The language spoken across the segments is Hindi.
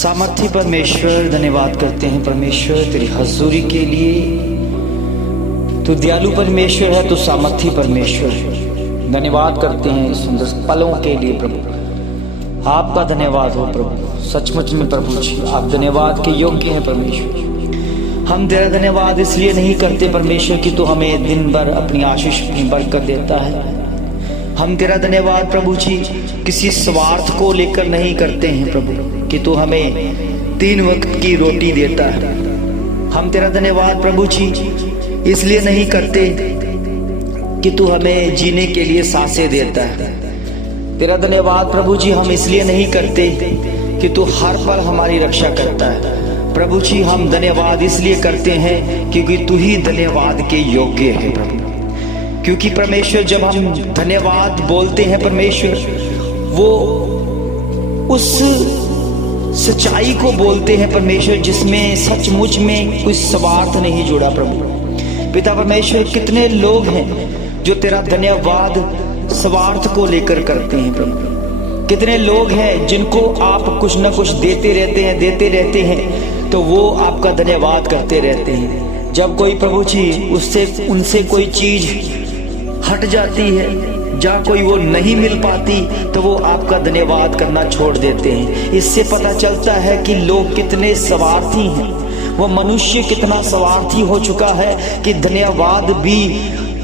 सामर्थ्य परमेश्वर, धन्यवाद करते हैं परमेश्वर तेरी हजूरी के लिए। तू दयालु परमेश्वर है, तू सामर्थ्य परमेश्वर है। धन्यवाद करते हैं इस सुंदर पलों के लिए प्रभु। आपका धन्यवाद हो प्रभु, सचमुच में प्रभु जी आप धन्यवाद के योग्य हैं परमेश्वर। हम तेरा धन्यवाद इसलिए नहीं करते परमेश्वर कि तू हमें दिन भर अपनी आशीष अपनी बरकत देता है। हम तेरा धन्यवाद प्रभु जी किसी स्वार्थ को लेकर नहीं करते हैं प्रभु कि तू हमें 3 वक्त की रोटी देता है। हम तेरा धन्यवाद प्रभु जी इसलिए नहीं करते कि तू हमें जीने के लिए सांसें देता है। तेरा धन्यवाद प्रभु जी हम इसलिए नहीं करते कि तू हर पल हमारी रक्षा करता है। प्रभु जी हम धन्यवाद इसलिए करते हैं क्योंकि तू ही धन्यवाद के योग्य है प्रभु। क्योंकि परमेश्वर जब हम धन्यवाद बोलते हैं परमेश्वर, वो उस सच्चाई को बोलते हैं परमेश्वर जिसमें सचमुच में कोई स्वार्थ नहीं जुड़ा प्रभु। पिता परमेश्वर कितने लोग हैं जो तेरा धन्यवाद स्वार्थ को लेकर करते हैं प्रभु। कितने लोग हैं जिनको आप कुछ न कुछ देते रहते हैं तो वो आपका धन्यवाद करते रहते हैं। जब कोई प्रभु जी उनसे कोई चीज हट जाती है, जहाँ कोई वो नहीं मिल पाती तो वो आपका धन्यवाद करना छोड़ देते हैं। इससे पता चलता है कि लोग कितने स्वार्थी हैं। वो मनुष्य कितना स्वार्थी हो चुका है कि धन्यवाद भी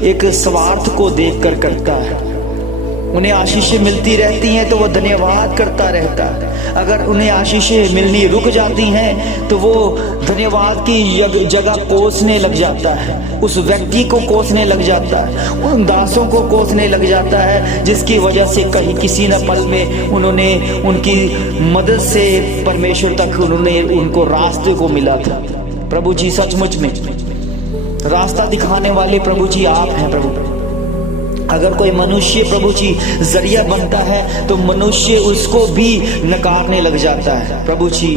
एक स्वार्थ को देखकर करता है। उन्हें आशीषें मिलती रहती हैं तो वो धन्यवाद करता रहता है। अगर उन्हें आशीषें मिलनी रुक जाती हैं तो वो धन्यवाद की जगह कोसने लग जाता है, उस व्यक्ति को कोसने लग जाता है, उन दासों को कोसने लग जाता है, जिसकी वजह से कहीं किसी न पल में उन्होंने उनकी मदद से परमेश्वर तक उनको रास्ते को मिला था। प्रभु जी सचमुच में रास्ता दिखाने वाले प्रभु जी आप हैं प्रभु। अगर कोई मनुष्य प्रभु जी जरिया बनता है तो मनुष्य उसको भी नकारने लग जाता है। प्रभु जी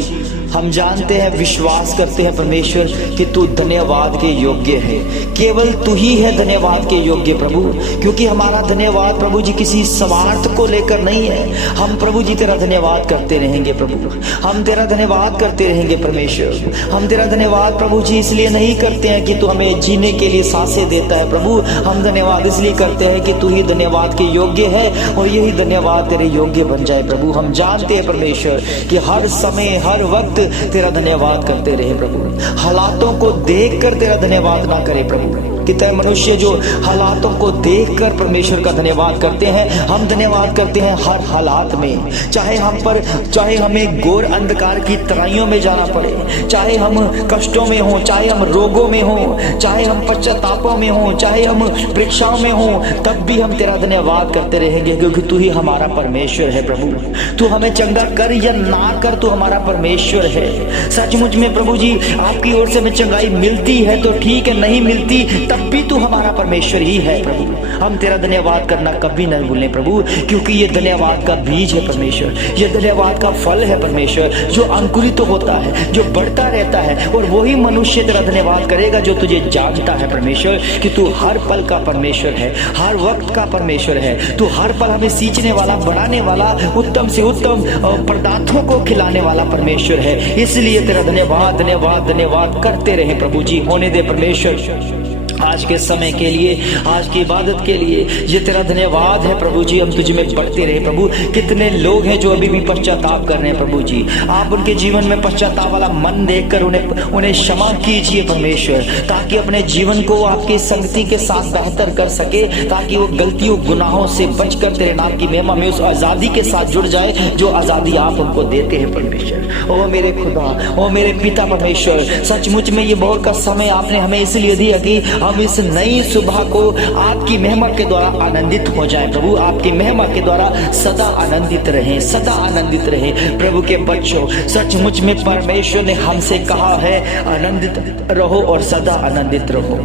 हम जानते हैं, विश्वास करते हैं परमेश्वर कि तू धन्यवाद के योग्य है। केवल तू ही है धन्यवाद के योग्य प्रभु। क्योंकि हमारा धन्यवाद प्रभु जी किसी स्वार्थ को लेकर नहीं है। हम प्रभु जी तेरा धन्यवाद करते रहेंगे प्रभु। हम तेरा धन्यवाद करते रहेंगे परमेश्वर। हम तेरा धन्यवाद प्रभु जी इसलिए नहीं करते हैं कि तू हमें जीने के लिए सांसें देता है प्रभु। हम धन्यवाद इसलिए करते हैं कि तू ही धन्यवाद के योग्य है और यही धन्यवाद तेरे योग्य बन जाए प्रभु। हम जानते हैं परमेश्वर कि हर समय हर वक्त तेरा धन्यवाद करते रहे प्रभु। हालातों को देखकर तेरा धन्यवाद ना करे प्रभु। कितने मनुष्य जो हालातों को देखकर परमेश्वर का धन्यवाद करते हैं। हम धन्यवाद करते हैं हर हालात में, चाहे हमें घोर अंधकार की तराइयों में जाना पड़े, चाहे हम कष्टों में हो, चाहे हम रोगों में हो, चाहे हम पश्चातापों में हो, चाहे हम परीक्षाओं में हो, तब भी हम तेरा धन्यवाद करते रहेंगे क्योंकि तू ही हमारा परमेश्वर है प्रभु। तू हमें चंगा कर या ना कर, तू हमारा परमेश्वर है। सचमुच में प्रभु जी आपकी ओर से हमें चंगाई मिलती है तो ठीक है, नहीं मिलती तब भी तू हमारा परमेश्वर ही है प्रभु। हम तेरा धन्यवाद करना कभी न भूलें प्रभु, क्योंकि ये धन्यवाद का बीज है परमेश्वर। ये धन्यवाद का फल है परमेश्वर, जो अंकुरित तो होता है, जो बढ़ता रहता है। और वही मनुष्य तेरा धन्यवाद करेगा जो तुझे जानता है परमेश्वर कि तू हर पल का परमेश्वर है, हर वक्त का परमेश्वर है। तू हर पल हमें सींचने वाला, बढ़ाने वाला, उत्तम से उत्तम पदार्थों को खिलाने वाला परमेश्वर है। इसलिए तेरा धन्यवाद धन्यवाद धन्यवाद करते रहे प्रभु जी। होने दे परमेश्वर आज के समय के लिए, आज की इबादत के लिए ये तेरा धन्यवाद है प्रभु जी। हम तुझ में बढ़ते रहे प्रभु। कितने लोग हैं जो अभी भी पश्चाताप कर रहे हैं प्रभु जी। आप उनके जीवन में पश्चाताप वाला मन देखकर उन्हें क्षमा कीजिए परमेश्वर, ताकि अपने जीवन को आपकी संगति के साथ बेहतर कर सके, ताकि वो गलतियों गुनाहों से बचकर तेरे नाम की महिमा में उस आजादी के साथ जुड़ जाए जो आजादी आप उनको देते हैं परमेश्वर। ओ मेरे खुदा, ओ मेरे पिता परमेश्वर, सचमुच में ये बहुत का समय आपने हमें इसलिए दिया कि हम इस नई सुबह को आपकी महिमा के द्वारा आनंदित हो जाए प्रभु। आपकी महिमा के द्वारा सदा आनंदित रहें, सदा आनंदित रहें प्रभु के बच्चों। सचमुच में परमेश्वर ने हमसे कहा है आनंदित रहो और सदा आनंदित रहो।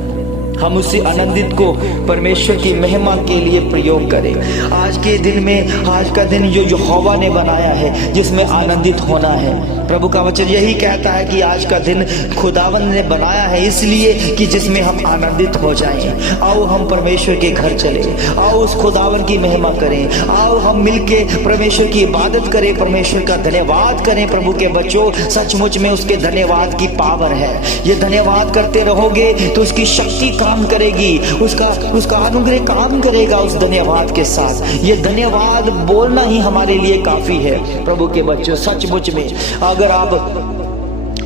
हम उसी आनंदित को परमेश्वर की महिमा के लिए प्रयोग करें। आज के दिन में, आज का दिन जो यहोवा ने बनाया है, जिसमें आनंदित होना है। प्रभु का वचन यही कहता है कि आज का दिन खुदावंद ने बनाया है इसलिए कि जिसमें हम आनंदित हो जाएं। आओ हम परमेश्वर के घर चले, आओ उस खुदावंद की महिमा करें, आओ हम मिलके परमेश्वर की इबादत करें, परमेश्वर का धन्यवाद करें। प्रभु के बच्चों, सचमुच में उसके धन्यवाद की पावर है। ये धन्यवाद करते रहोगे तो उसकी शक्ति काम करेगी, उसका अनुग्रह काम करेगा उस धन्यवाद के साथ। ये धन्यवाद बोलना ही हमारे लिए काफी है। प्रभु के बच्चों, सचमुच में अगर आप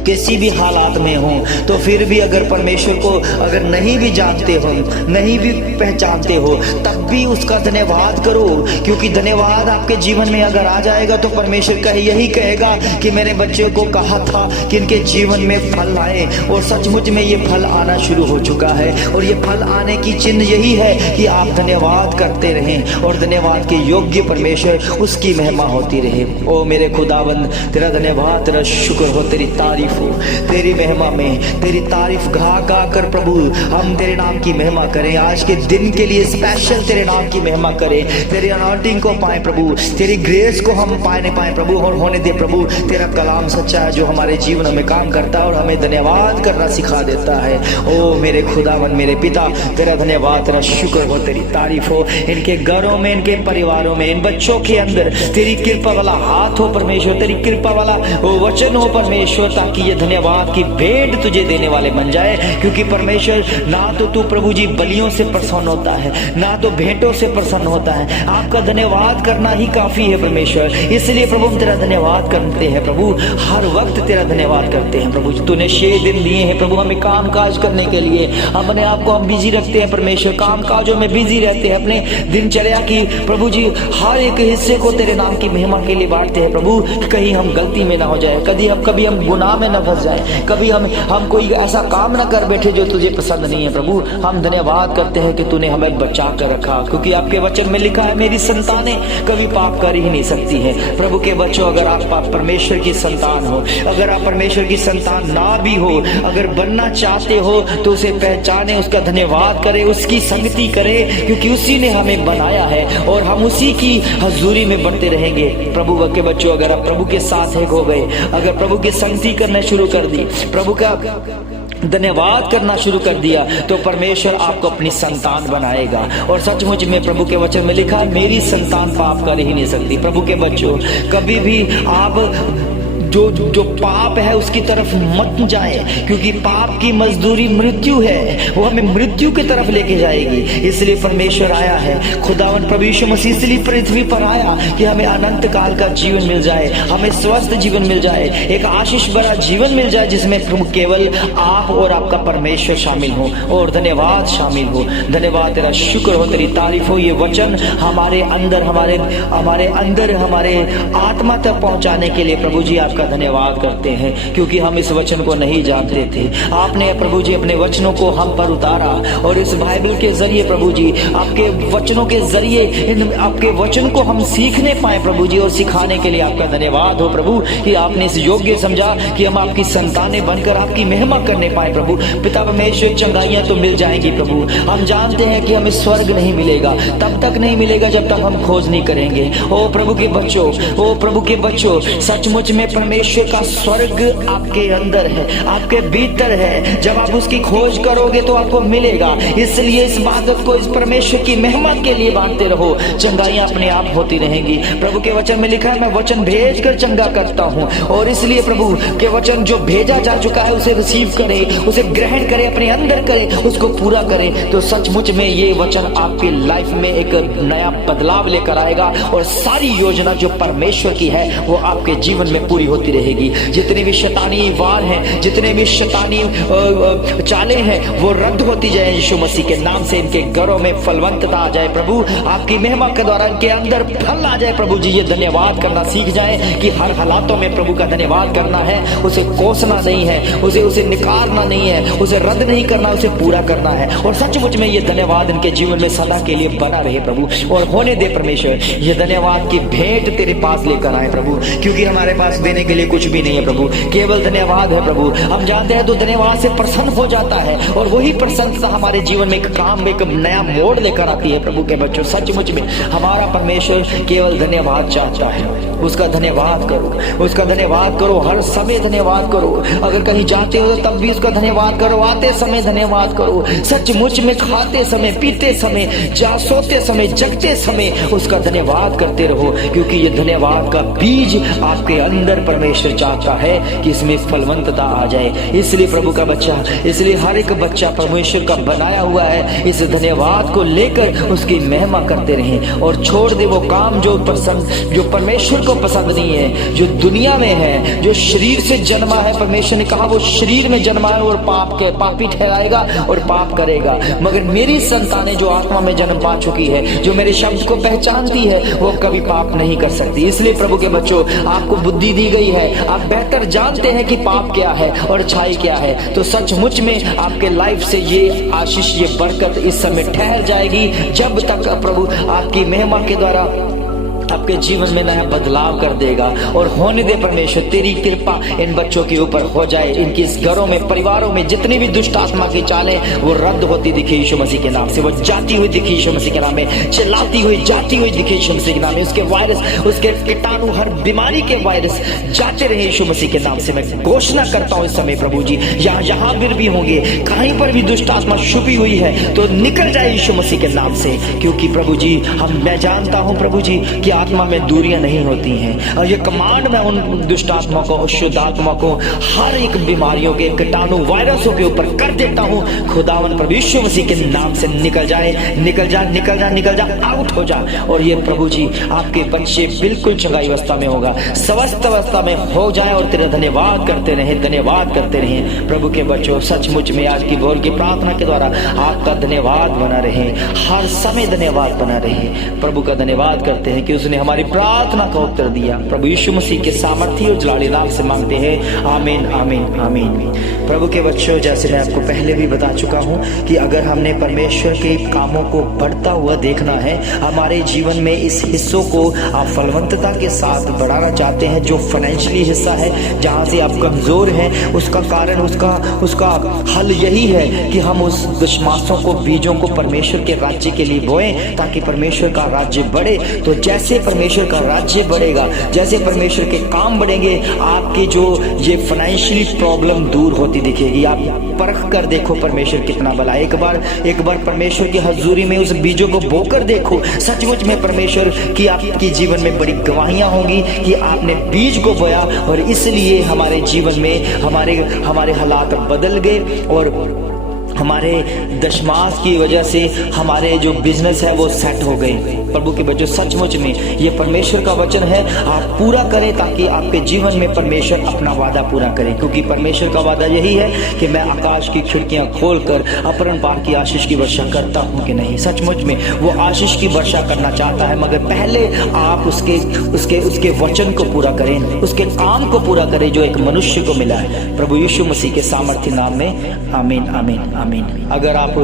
किसी भी हालात में हो तो फिर भी अगर परमेश्वर को अगर नहीं भी जानते हो, नहीं भी पहचानते हो, तब भी उसका धन्यवाद करो, क्योंकि धन्यवाद आपके जीवन में अगर आ जाएगा तो परमेश्वर का यही कहेगा कि मेरे बच्चे को कहा था कि इनके जीवन में फल आए, और सचमुच में ये फल आना शुरू हो चुका है। और ये फल आने की चिन्ह यही है कि आप धन्यवाद करते रहें, और धन्यवाद के योग्य परमेश्वर उसकी महिमा होती रहे। ओ मेरे खुदावंद, तेरा धन्यवाद, तेरा शुक्र हो, तेरी तारीफ हो, तेरी महिमा में तेरी तारीफ गा गा कर प्रभु हम तेरे नाम की महिमा करें। आज के दिन के लिए स्पेशल तेरे नाम की महिमा करें, तेरी अनॉइंटिंग को पाए प्रभु, तेरी ग्रेस को हम पाए प्रभु, और होने दे प्रभु तेरा कलाम सच्चा है जो हमारे जीवन में काम करता है और हमें धन्यवाद करना सिखा देता है। ओ मेरे खुदावन, मेरे पिता, तेरा धन्यवाद, तेरा शुक्र हो, तेरी तारीफ हो। इनके घरों में, इनके परिवारों में, इन बच्चों के अंदर तेरी कृपा वाला हाथ हो परमेश्वर, तेरी कृपा वाला वचन हो परमेश्वर, ताकि ये धन्यवाद की भेंट तुझे देने वाले बन जाए। क्योंकि परमेश्वर, ना तो तू प्रभु जी बलियों से प्रसन्न होता है, ना तो भेंटों से प्रसन्न होता है, आपका धन्यवाद करना ही काफी है परमेश्वर। इसलिए प्रभु हम तेरा धन्यवाद करते हैं प्रभु, हर वक्त तेरा धन्यवाद करते हैं प्रभु। तूने 6 दिन दिए हैं प्रभु हमें काम काज करने के लिए, अपने आप को हम बिजी रखते हैं परमेश्वर, काम काजों में बिजी रहते हैं, अपने दिनचर्या की प्रभु जी हर एक हिस्से को तेरे नाम की महिमा के लिए बांटते हैं प्रभु। कहीं हम गलती में ना हो जाए, कभी हम गुनाह में न फंस जाए, कभी हम कोई ऐसा काम ना कर बैठे जो तुझे पसंद नहीं है प्रभु। हम धन्यवाद करते हैं कि तूने हमें बचा कर रखा, क्योंकि आपके वचन में लिखा है मेरी संतानें कभी पाप कर ही नहीं सकती है। प्रभु के बच्चों, अगर आप परमेश्वर की संतान हो, अगर आप परमेश्वर की संतान ना भी हो, अगर बनना चाहते हो तो उसे पहचाने, उसका धन्यवाद करें, उसकी संगति करें, क्योंकि उसी ने हमें बनाया है और हम उसी की हजूरी में बढ़ते रहेंगे। प्रभु के बच्चों, अगर आप प्रभु के साथ एक हो गए, अगर प्रभु की संगति करना शुरू कर दी, प्रभु का धन्यवाद करना शुरू कर दिया, तो परमेश्वर आपको अपनी संतान बनाएगा। और सचमुच में प्रभु के वचन में लिखा है मेरी संतान पाप कर ही नहीं सकती। प्रभु के बच्चों, कभी भी आप जो पाप है उसकी तरफ मत जाए, क्योंकि पाप की मजदूरी मृत्यु है, वो हमें मृत्यु की तरफ लेके जाएगी। इसलिए परमेश्वर आया है, खुदावन प्रभु यीशु मसीह इसलिए पृथ्वी पर आया कि हमें अनंत काल का जीवन मिल जाए, हमें स्वस्थ जीवन मिल जाए, एक आशीष भरा जीवन मिल जाए, जिसमें प्रभु केवल आप और आपका परमेश्वर शामिल हो और धन्यवाद शामिल हो। धन्यवाद, तेरा शुक्र हो, तेरी तारीफ हो। ये वचन हमारे अंदर हमारे आत्मा तक पहुंचाने के लिए प्रभु जी आपका धन्यवाद करते हैं, क्योंकि हम इस वचन को नहीं जानते थे। आपने प्रभु जी अपने वचनों को हम पर उतारा, और इस बाइबल के जरिए प्रभु जी आपके वचनों के जरिए आपके वचन को हम सीखने पाए प्रभु जी, और सिखाने के लिए आपका धन्यवाद हो प्रभु कि आपने इस योग्य समझा कि हम आपकी संतानें बनकर आपकी महिमा करने पाए प्रभु। पिता परमेश्वर, चंगाइयां तो मिल जाएंगी प्रभु, हम जानते हैं कि हमें स्वर्ग नहीं मिलेगा, तब तक नहीं मिलेगा जब तक हम खोज नहीं करेंगे। ओ प्रभु के बच्चों, सचमुच में परमेश्वर का स्वर्ग आपके अंदर है, आपके भीतर है। जब आप उसकी खोज करोगे तो आपको मिलेगा। इसलिए इस बात को इस परमेश्वर की महिमा के लिए बांटते रहो, चंगाइयां अपने आप होती रहेंगी। प्रभु के वचन में लिखा है मैं वचन भेज कर चंगा करता हूँ, और इसलिए प्रभु के वचन जो भेजा जा चुका है उसे रिसीव करे, उसे ग्रहण करे, अपने अंदर करे, उसको पूरा करे, तो सचमुच में ये वचन आपकी लाइफ में एक नया बदलाव लेकर आएगा, और सारी योजना जो परमेश्वर की है वो आपके जीवन में पूरी होती रहेगी। जितने भी शैतानी वार हैं, जितने भी शैतानी चालें हैं, वो रद्द होती जाए यीशु मसीह के नाम से। इनके घरों में फलवंतता आ जाए प्रभु, आपकी महिमा के द्वारा इनके अंदर फल आ जाए प्रभु जी। ये धन्यवाद करना सीख जाए कि हर हालातों में प्रभु का धन्यवाद करना है, उसे कोसना नहीं है, उसे निकारना नहीं है, उसे रद्द नहीं करना, उसे पूरा करना है। और सचमुच में ये धन्यवाद इनके जीवन में सदा के लिए बना रहे प्रभु, और होने दे परमेश्वर। ये धन्यवाद की भेंट तेरे पास लेकर आए प्रभु, क्योंकि हमारे पास देने के लिए कुछ भी नहीं है प्रभु, केवल धन्यवाद है प्रभु। हम जानते हैं तो धन्यवाद से प्रसन्न हो जाता है, और वही प्रसन्नता हमारे जीवन में एक काम में एक नया मोड़ लेकर आती है। प्रभु के बच्चों, सचमुच में हमारा परमेश्वर केवल धन्यवाद चाहता है। उसका धन्यवाद करो, उसका धन्यवाद करो, हर समय धन्यवाद करो। अगर कहीं जाते हो तब भी उसका धन्यवाद करो, आते समय धन्यवाद करो, सचमुच में खाते समय, पीते समय, सोते समय, जगते समय उसका धन्यवाद करते रहो, क्योंकि ये धन्यवाद का बीज आपके अंदर परमेश्वर चाहता है कि इसमें फलवंतता आ जाए। इसलिए प्रभु का बच्चा, इसलिए हर एक बच्चा परमेश्वर का बनाया हुआ है, इस धन्यवाद को लेकर उसकी महिमा करते रहें और छोड़ दे वो काम जो परमेश्वर को पसंद नहीं है, जो दुनिया में है, जो शरीर से जन्मा है। परमेश्वर ने कहा वो शरीर में जन्मा है और पापी ठहराएगा और पाप करेगा, मगर मेरी संतानें जो आत्मा में जन्म पा चुकी है, जो मेरे शब्द को पहचानती है, वो कभी पाप नहीं कर सकती। इसलिए प्रभु के बच्चों, आपको बुद्धि दी गई है, आप बेहतर जानते हैं कि पाप क्या है और अच्छाई क्या है। तो सचमुच में आपके लाइफ से ये आशीष, ये बरकत इस समय ठहर जाएगी, जब तक प्रभु आपकी महिमा के द्वारा आपके जीवन में नया बदलाव कर देगा। और होने दे परमेश्वर, तेरी कृपा इन बच्चों के ऊपर हो जाए, इनके इस घरों में, परिवारों में जितनी भी दुष्ट आत्मा की चालें वो रद्द होती दिखे यीशु मसीह के नाम से, वो जाती हुई दिखे यीशु मसीह के नाम में, चिल्लाती हुई जाती हुई दिखे यीशु मसीह के नाम में। उसके वायरस, उसके कीटाणु, हर बीमारी के वायरस जाते रहे यीशु मसीह के नाम से। मैं घोषणा करता हूँ इस समय प्रभु जी, जहाँ भी होंगे, कहीं पर भी दुष्ट आत्मा छुपी हुई है तो निकल जाए यीशु मसीह के नाम से, क्योंकि प्रभु जी मैं जानता हूँ प्रभु जी कि आत्मा में दूरियां नहीं होती हैं, और ये कमांड मैं उन दुष्ट आत्मा को, शुद्ध आत्मा को, हर एक बीमारियों के, कीटाणु, वायरसों के ऊपर कर देता हूँ। खुदावन प्रभु यीशु मसीह के नाम से निकल जाए, निकल जा, निकल जा, निकल जा, आउट हो जा। और ये प्रभु जी आपके बच्चे बिल्कुल चंगाई अवस्था में होगा, स्वस्थ अवस्था में हो जाए और तेरा धन्यवाद करते रहे, धन्यवाद करते रहे। प्रभु के बच्चों, सचमुच में आज की भोर की प्रार्थना के द्वारा आपका धन्यवाद बना रहे, हर समय धन्यवाद बना रहे। प्रभु का धन्यवाद करते हैं कि उसने हमारी प्रार्थना का उत्तर दिया। प्रभु यीशु मसीह के सामर्थ्य और जलाली नाम से मांगते हैं, आमीन, आमीन, आमीन। प्रभु के बच्चों, जैसे मैं आपको पहले भी बता चुका हूँ कि अगर हमने परमेश्वर के कामों को बढ़ता हुआ देखना है, हमारे जीवन में इस हिस्सों को आप फलवंतता के साथ बढ़ाना चाहते हैं, जो फाइनेंशियली हिस्सा है जहाँ से आप कमजोर हैं, उसका कारण, उसका हल यही है कि हम उस दशमासों को, बीजों को परमेश्वर के राज्य के लिए बोएं, ताकि परमेश्वर का राज्य बढ़े। तो जैसे परमेश्वर का राज्य बढ़ेगा, जैसे परमेश्वर के काम बढ़ेंगे, आपकी जो ये फाइनेंशियली प्रॉब्लम दूर होती दिखेगी। आप परख कर देखो परमेश्वर कितना भला। एक बार परमेश्वर की हजूरी में उस बीजों को बोकर देखो, सचमुच में परमेश्वर की आपके जीवन में बड़ी गवाहियां होंगी कि आपने बीज को बोया, और इसलिए हमारे जीवन में हमारे हालात बदल गए, और हमारे दशमास की वजह से हमारे जो बिजनेस है वो सेट हो गए। प्रभु के बच्चों, सचमुच में ये परमेश्वर का वचन है, आप पूरा करें ताकि आपके जीवन में परमेश्वर अपना वादा पूरा करे, क्योंकि परमेश्वर का वादा यही है कि मैं आकाश की खिड़कियां खोलकर अपरंपार की आशीष की वर्षा करता हूं कि नहीं। सचमुच में वो आशीष की वर्षा करना चाहता है, मगर पहले आप उसके वचन को पूरा करें, उसके काम को पूरा करें जो एक मनुष्य को मिला है। प्रभु यीशु मसीह के सामर्थ्य नाम में, आमीन, आमीन, आमीन। अगर आप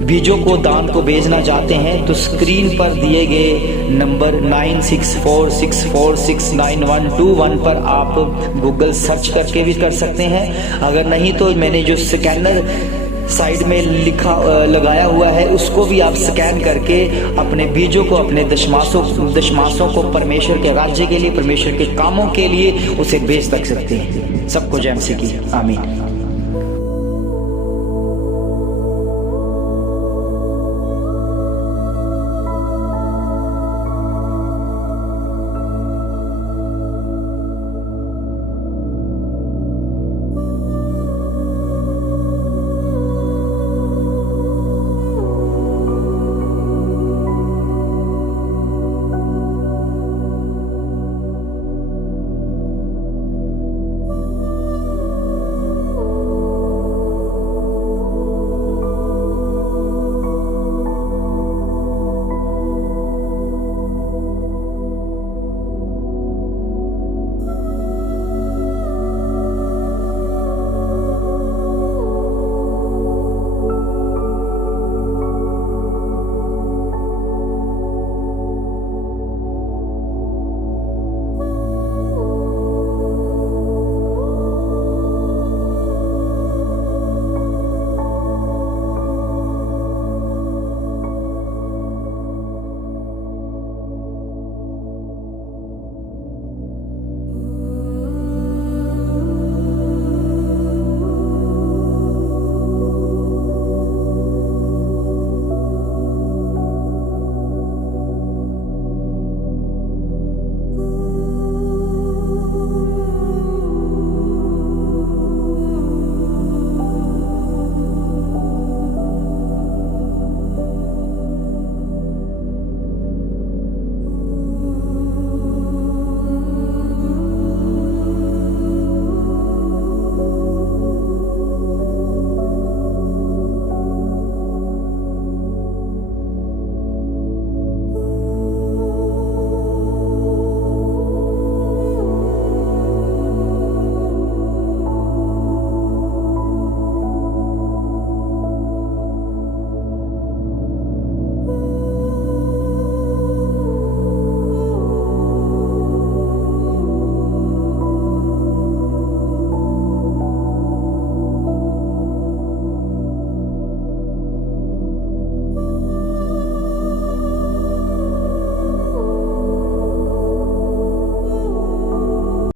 बीजों को, दान को भेजना चाहते हैं तो स्क्रीन पर दिए गए नंबर 9646469121 पर आप गूगल सर्च करके भी कर सकते हैं। अगर नहीं तो मैंने जो स्कैनर साइड में लगाया हुआ है, उसको भी आप स्कैन करके अपने बीजों को, अपने दशमासों को परमेश्वर के राज्य के लिए, परमेश्वर के कामों के लिए उसे भेज सकते हैं। सबको जय मसीह की, आमीन।